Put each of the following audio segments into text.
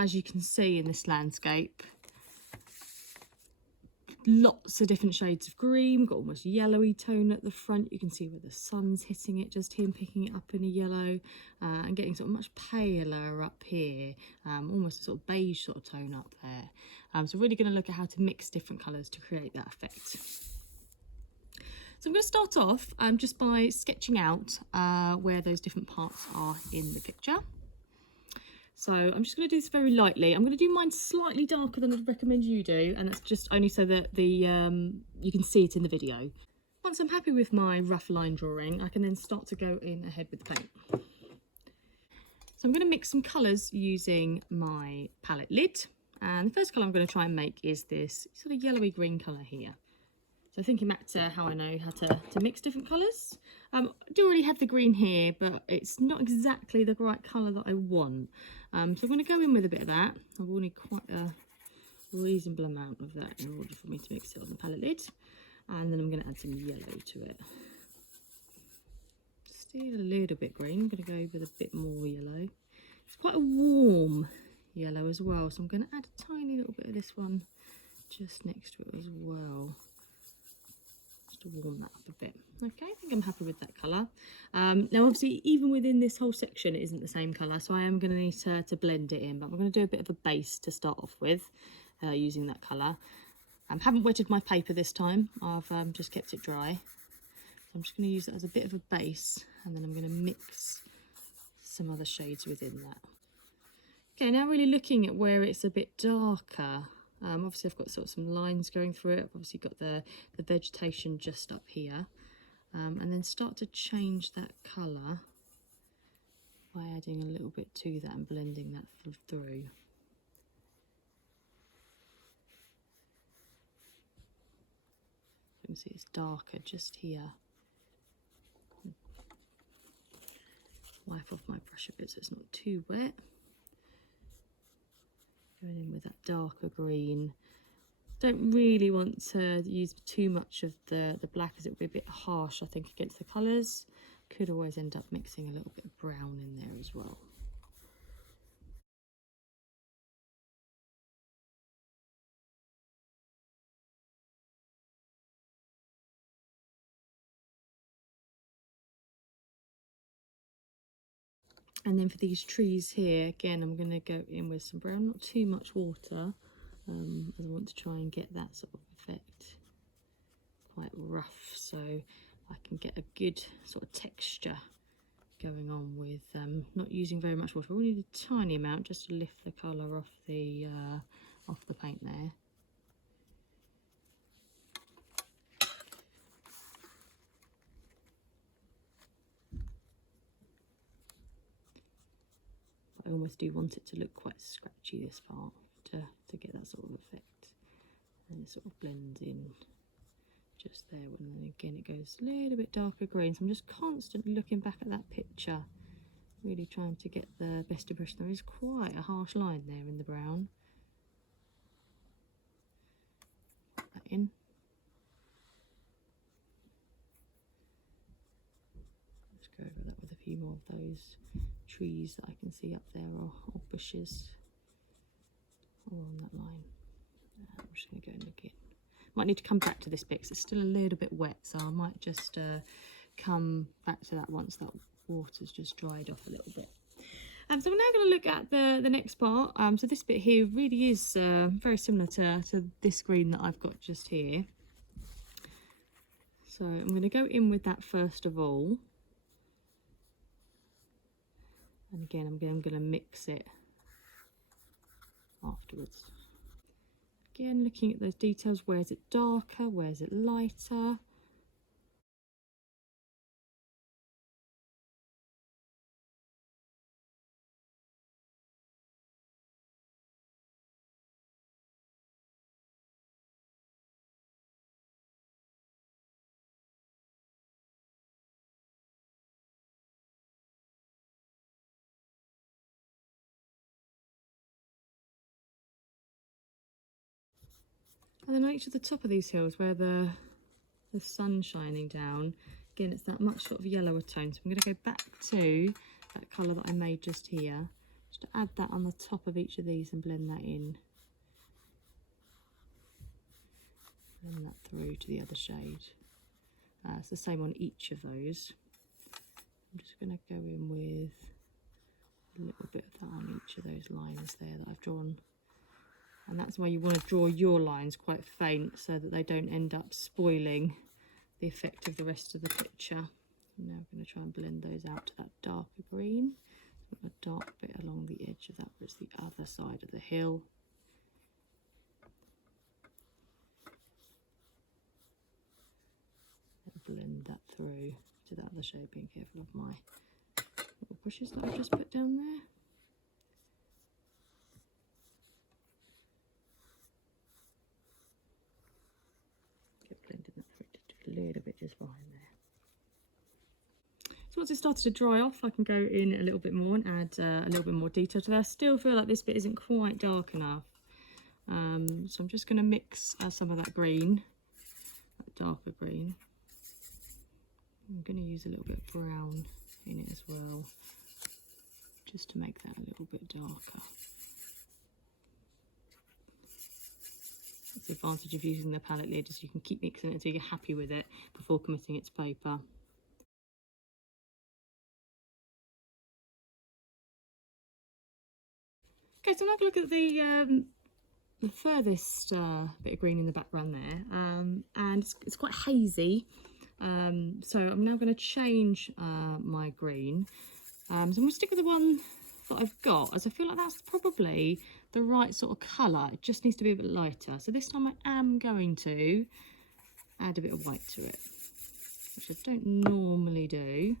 as you can see in this landscape, lots of different shades of green. We've got almost yellowy tone at the front. You can see where the sun's hitting it, just here, and picking it up in a yellow, and getting sort of much paler up here, almost a sort of beige sort of tone up there. So really going to look at how to mix different colours to create that effect. So I'm going to start off just by sketching out where those different parts are in the picture. So I'm just going to do this very lightly. I'm going to do mine slightly darker than I'd recommend you do, and that's just only so that the you can see it in the video. Once I'm happy with my rough line drawing, I can then start to go in ahead with the paint. So I'm going to mix some colours using my palette lid, and the first colour I'm going to try and make is this sort of yellowy green colour here. So thinking back to how I know how to mix different colours. I do already have the green here, but it's not exactly the right colour that I want. So I'm going to go in with a bit of that. I will need quite a reasonable amount of that in order for me to mix it on the palette lid. And then I'm going to add some yellow to it. Still a little bit green. I'm going to go with a bit more yellow. It's quite a warm yellow as well, so I'm going to add a tiny little bit of this one just next to it as well, to warm that up a bit. Okay, I think I'm happy with that colour. Now obviously even within this whole section it isn't the same colour, so I am going to need to blend it in, but I'm going to do a bit of a base to start off with using that colour. I haven't wetted my paper this time, I've just kept it dry. So I'm just going to use that as a bit of a base, and then I'm going to mix some other shades within that. Okay, now really looking at where it's a bit darker. Obviously I've got sort of some lines going through it. I've obviously got the vegetation just up here, and then start to change that colour by adding a little bit to that and blending that through. You can see it's darker just here. Wipe off my brush a bit so it's not too wet. Going in with that darker green. Don't really want to use too much of the black, as it would be a bit harsh, I think, against the colours. Could always end up mixing a little bit of brown in there as well. And then for these trees here, again, I'm going to go in with some brown, not too much water, as I want to try and get that sort of effect quite rough, so I can get a good sort of texture going on with not using very much water. We need a tiny amount just to lift the colour off the paint there. I almost do want it to look quite scratchy, this part, to get that sort of effect, and it sort of blends in just there. And then again it goes a little bit darker green, so I'm just constantly looking back at that picture, really trying to get the best impression. There is quite a harsh line there in the brown. Put that in. Let's go over that with a few more of those trees that I can see up there, or bushes, all on that line. I'm just going to go and look in. Might need to come back to this bit because it's still a little bit wet, so I might just come back to that once that water's just dried off a little bit. So we're now going to look at the next part. So this bit here really is very similar to this green that I've got just here. So I'm going to go in with that first of all. And again, I'm going to mix it afterwards. Again, looking at those details, where is it darker, where is it lighter? And then on each of the top of these hills where the sun's shining down, again it's that much sort of yellower tone. So I'm going to go back to that colour that I made just here, Just add that on the top of each of these and blend that in. Blend that through to the other shade. It's the same on each of those. I'm just going to go in with a little bit of that on each of those lines there that I've drawn. And that's why you want to draw your lines quite faint so that they don't end up spoiling the effect of the rest of the picture. Now I'm going to try and blend those out to that darker green. A dark bit along the edge of that was the other side of the hill. And blend that through to that other shade, being careful of my little bushes that I've just put down there. Get blending that through just a little bit just behind there. So once it started to dry off, I can go in a little bit more and add a little bit more detail to that. I still feel like this bit isn't quite dark enough. So I'm just going to mix some of that green, that darker green. I'm going to use a little bit of brown in it as well, just to make that a little bit darker. That's the advantage of using the palette lid, is you can keep mixing it until you're happy with it before committing it to paper. Okay, so I'm going to look at the furthest bit of green in the background there, and it's quite hazy. So I'm now going to change my green. So I'm going to stick with the one that I've got, as I feel like that's probably the right sort of colour. It just needs to be a bit lighter. So this time I am going to add a bit of white to it, which I don't normally do.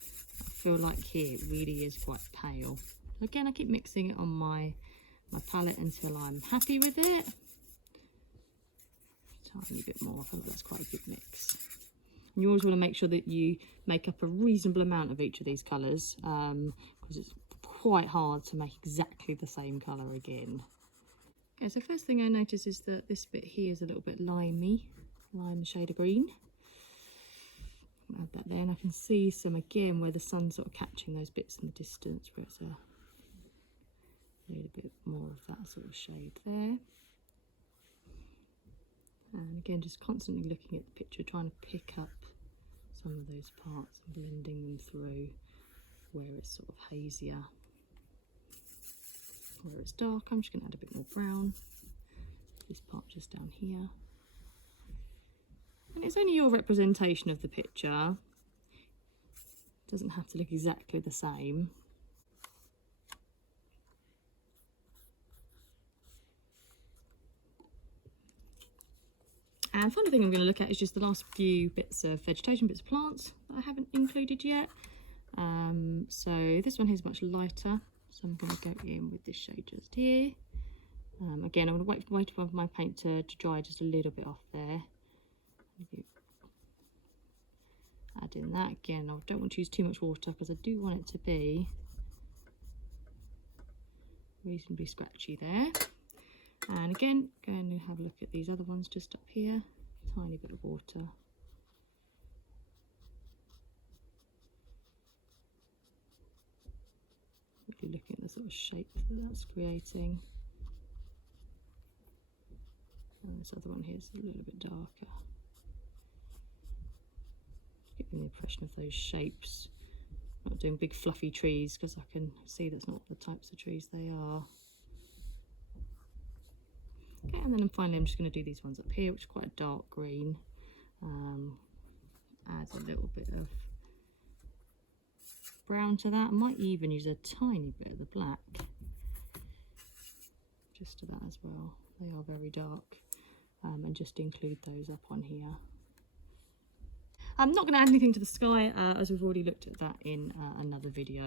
I feel like here it really is quite pale. Again, I keep mixing it on my palette until I'm happy with it. A tiny bit more, I think that's quite a good mix. And you always want to make sure that you make up a reasonable amount of each of these colours, because it's quite hard to make exactly the same colour again. Okay, so first thing I notice is that this bit here is a little bit limey, lime shade of green. Add that there, and I can see some again where the sun's sort of catching those bits in the distance, where it's a little bit more of that sort of shade there. And again, just constantly looking at the picture, trying to pick up some of those parts and blending them through where it's sort of hazier. Where it's dark, I'm just going to add a bit more brown. This part just down here. And it's only your representation of the picture. It doesn't have to look exactly the same. And final thing I'm going to look at is just the last few bits of vegetation, bits of plants that I haven't included yet. So this one here is much lighter, so I'm going to go in with this shade just here. Again, I'm going to wait for my paint to dry just a little bit off there. Add in that again. I don't want to use too much water because I do want it to be reasonably scratchy there. And again, going to have a look at these other ones just up here. Tiny bit of water. Really looking at the sort of shape that that's creating. And this other one here is a little bit darker. Giving the impression of those shapes. Not doing big fluffy trees because I can see that's not the types of trees they are. Okay, and then finally I'm just going to do these ones up here, which is quite a dark green. Add a little bit of brown to that. I might even use a tiny bit of the black just to that as well. They are very dark, and just include those up on here. I'm not going to add anything to the sky, as we've already looked at that in another video.